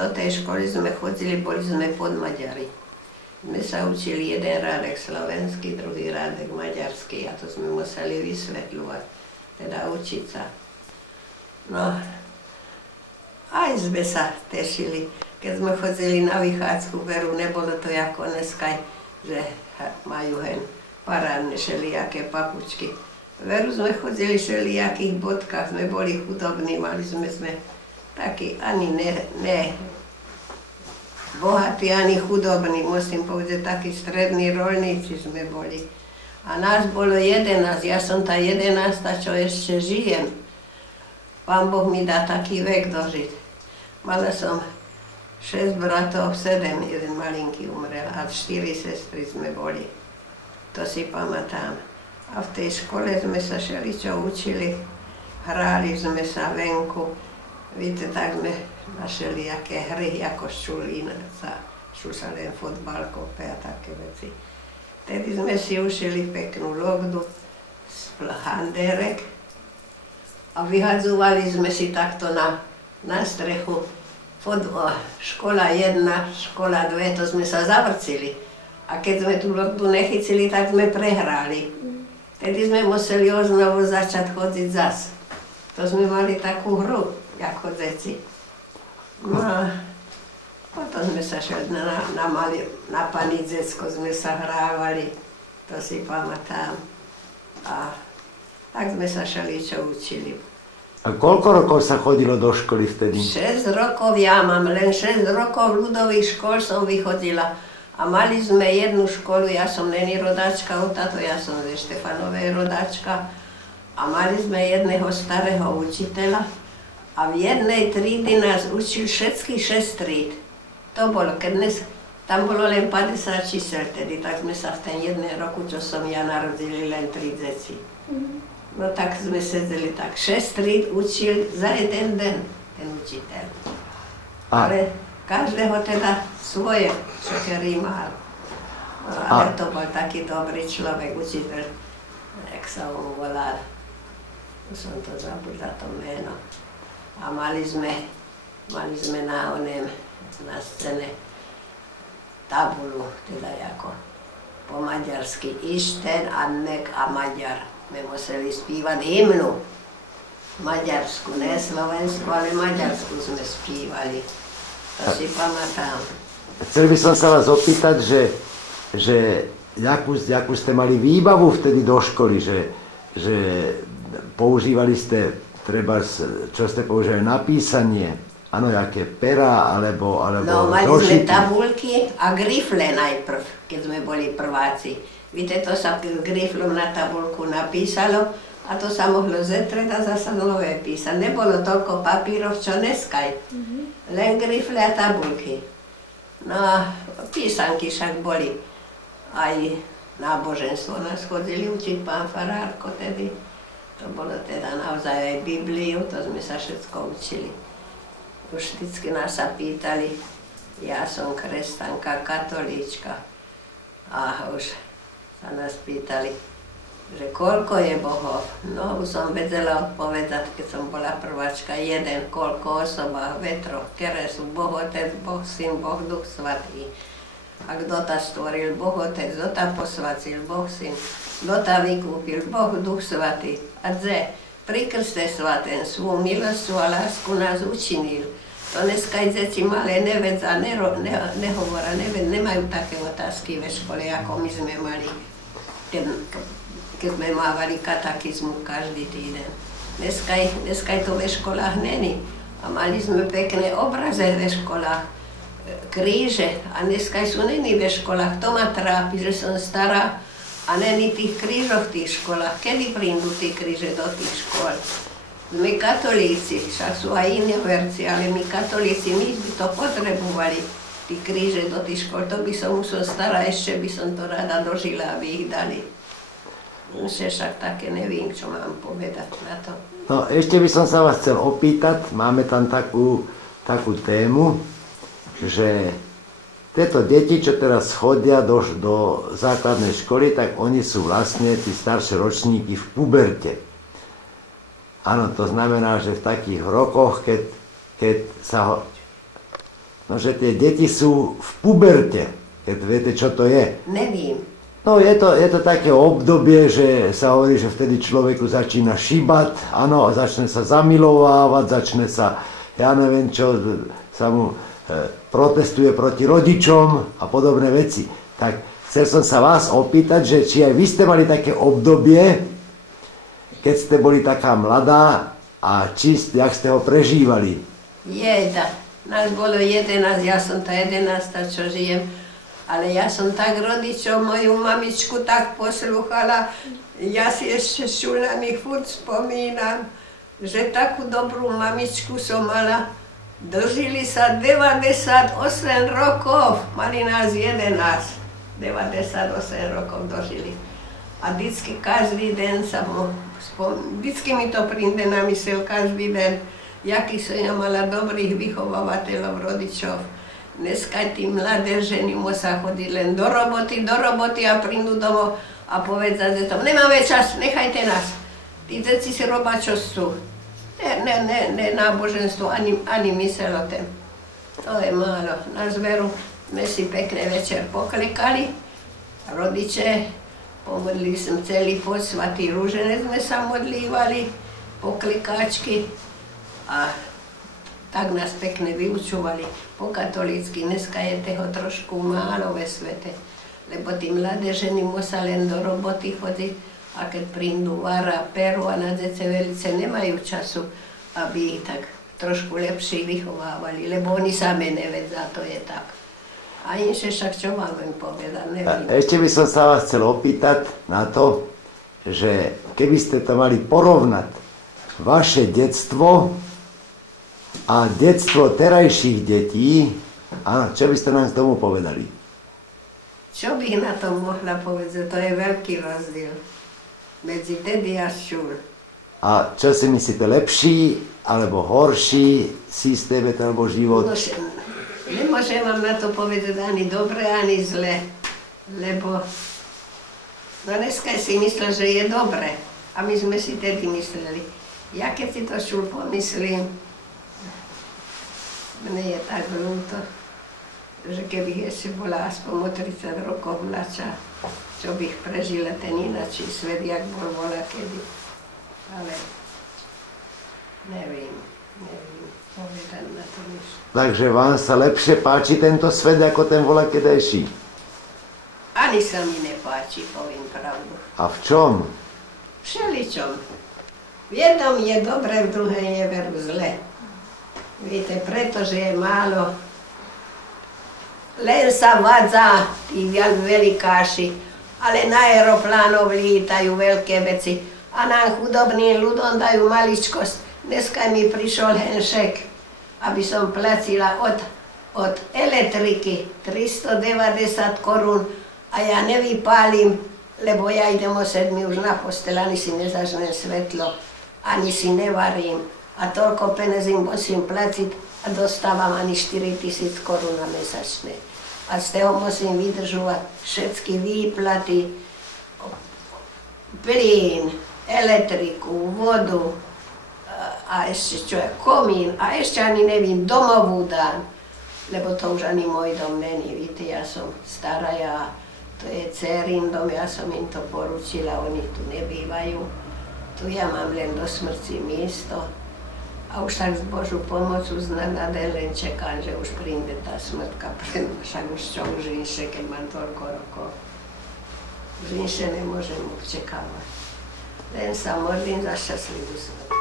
do tej školy sme chodili, boli sme pod Maďari. My sa učili jeden rádek slovenský, druhý rádek maďarský a to sme museli vysvetľovať, teda učiť sa. No, aj sme sa tešili, keď sme chodili na vychádzku, veru, nebolo to ako dneska, že majú hen parádne šelijaké papučky. Veru sme chodili v šelijakých bodkách, sme boli chudobní, mali sme takí ani ne bohatí, ani chudobní, musím povedať, takí strední roľníci sme boli. A nás bolo 11, ja som tá 11, čo ešte žijem. Pán Boh mi dá taký vek dožiť. Mala som 6 bratov, 7, jeden malinký umrel a 4 sestry sme boli. To si pamätám. A v tej škole sme sa všeličo učili, hrali sme sa venku. Víte, tak sme našli jaké hry, ako ščulína, sa šúša len fotbal, kope a také veci. Vtedy sme si ušili peknú logdu, handerek a vyhadzovali sme si takto na strechu. Škola 1, škola 2, to sme sa zavrcili. A keď sme tú logdu nechycili, tak sme prehrali. Vtedy sme museli znovu začať chodiť zas. To sme mali takú hru, ako deti. No a potom sme sa šli na Panidzecko, sme sa hrávali, to si pamätám. A tak sme sa všeličo učili. A koľko rokov sa chodilo do školy vtedy? 6 rokov, ja mám len 6 rokov ľudových škôl som vychodila. A mali sme jednu školu, ja som není rodáčka od táto, ja som ze Štefanovej rodáčka. A mali sme jedného starého učiteľa a v jednej trídy nás učil všetkých 6 tríd. To bolo, keď dnes, tam bolo len 50 čísel tedy, tak sme sa v ten jeden roku, čo som ja narodili, len 3 deti. No tak sme sedeli tak, 6 tríd učil za jeden deň ten učiteľ. Ale každého teda svoje, čo ktorý mal. No, ale to bol taký dobrý človek, učiteľ, jak sa on volal. Som to zabudla, to meno. A mali sme na scéne tabulu, teda ako po maďarsky Isten, Annek a Maďar. My museli spívať hymnu. Maďarsku, ne Slovensku, ale Maďarsku sme spívali. To si pamätám. Chcel by som sa vás opýtať, že jakú ste mali výbavu vtedy do školy, že používali ste, treba, čo ste používali na písanie, áno, jaké pera, alebo no, mali sme tabulky a grifle najprv, keď sme boli prváci. Víte, to sa griflom na tabulku napísalo a to sa mohlo zetrieť a zasa nové písať. Nebolo toľko papírov, čo dneskaj. Len grifle a tabulky. No a písanky však boli. Aj náboženstvo nás chodili učiť pán farárko tedy. To bolo teda naozaj aj Bibliu, to sme sa všetko učili. Už vždycky nás sa pýtali, ja som kresťanka, katolíčka. A už sa nás pýtali, že koľko je bohov. No, už som vedela odpovedať, keď som bola prváčka, jeden, koľko osoba, vetro, ktoré sú Boh Otec, Boh Syn, Boh Duch Svatý. A kto ta stvoril? Boh Otec, kto ta posvacil? Boh Syn, kto ta vykúpil? Boh Duch Svatý. A dze, pri krste svatém svú milosť a lásku nás učinil. To dneska aj deti malé nevedza, nehovoria, nemajú také otázky ve škole, ako my sme mali, keď sme mávali katekizmu každý týden. Dneska to ve školách není. A mali sme pekné obraze ve školách, kríže. A dneska sú není ve školách. To ma trápi, že som stará a není tých krížov v tých školách. Kedy prídu tí kríže do tých škôl? My katolíci, však sú aj iné verci, ale my katolíci, my by to potrebovali, tí kríže do tých škôl. To by som už stará, ešte by som to rada dožila, aby ich dali. Však také nevím, čo mám povedať na to. No, ešte by som sa vás chcel opýtať, máme tam takú tému, že tieto deti, čo teraz chodia do základnej školy, tak oni sú vlastne tí staršie ročníky v puberte. Áno, to znamená, že v takých rokoch, keď sa no, že tie deti sú v puberte, keď viete, čo to je. Nevím. No je to také obdobie, že sa hovorí, že vtedy človeku začína šibať, áno, a začne sa zamilovávať, začne sa, ja neviem čo, sa mu protestuje proti rodičom a podobné veci. Tak chcel som sa vás opýtať, že či aj vy ste mali také obdobie, keď ste boli taká mladá a jak ste ho prežívali? Nás bolo 11, ja som tá 11, čo žijem. Ale ja som tak rodičov, moju mamičku tak poslúchala, ja si ešte na nich furt spomínam, že takú dobrú mamičku som mala. Dožili sa 98 rokov, mali nás 11, 98 rokov dožili. A vždycky každý deň sa vždycky mi to príde na mysel každý deň, jaký som ja mala dobrých vychovávateľov, rodičov. Dneska tí mladé ženy musia chodiť len do roboty a prídu domov a povedať, že to nemáme čas, nechajte nás. Tí deti si robia, čo sú. Ne náboženstvo, ani mysel o tém. To je málo. Na zveru sme si pekne večer poklikali. Rodiče, pomodlili sme celý post, svatý rúženec sme sa modlívali, poklikáčky a tak nás pekne vyučovali po katolícky. Dneska je toho trošku málo ve svete, lebo tí mladé ženy musia len do roboty chodiť a keď prídu vara, peru a na dece velice nemajú času, aby ich tak trošku lepšie vychovávali, lebo oni sami nevedia, to je tak. A inšie však čo mám im povedať, neviem. Ešte by som sa vás chcel opýtať na to, že keby ste to mali porovnať vaše detstvo a detstvo terajších detí, áno, čo by ste nám k tomu povedali? Čo bych na tom mohla povedať? To je veľký rozdiel medzi tedy a šúr. A čo si myslíte, lepší alebo horší systém alebo život? No, nemôžem vám na to povedať ani dobre, ani zle, lebo dneska si myslel, že je dobre a my sme si tedy mysleli. Ja keď si to šúr pomyslím, mne je tak ľúto, že keby ešte bola aspoň o 30 rokov mladšia, čo bych prežila ten ináčí svet, jak bol voľakedy. Ale neviem povedať na to nič. Takže vám sa lepšie páči tento svet ako ten voľakedajší? Ani sa mi nepáči, poviem pravdu. A v čom? Všeličom. V jednom je dobre, v druhej je veru zle. Viete, pretože je málo. Len sa vádza tí veľkáši, ale na aeroplánov lítajú veľké veci a nám chudobným ľuďom dajú maličkosť. Dneska mi prišiel henšek, aby som platila od elektriky 390 korún a ja nevypálim, lebo ja idem o 7 už na postel, ani si nezažnem svetlo, ani si nevarím. A toľko peniazí musím platiť a dostávam ani 4000 korún na mesačné. A z toho musím vydržovať všetky výplaty, plyn, elektriku, vodu a ešte čo je, komín a ešte ani neviem, domovú daň, lebo to už ani môj dom není, víte, ja som stará, to je dcerín dom, ja som im to poručila, oni tu nebývajú. Tu ja mám len do smrti miesto. A už tak z Božú pomocu na den len čekám, že už príde tá smrtka pre mňa, však už čo už inšie, keď mám toľko rokov. Už inšie nemôžem očakávať. Len sa modlím za šťastlivú smrť.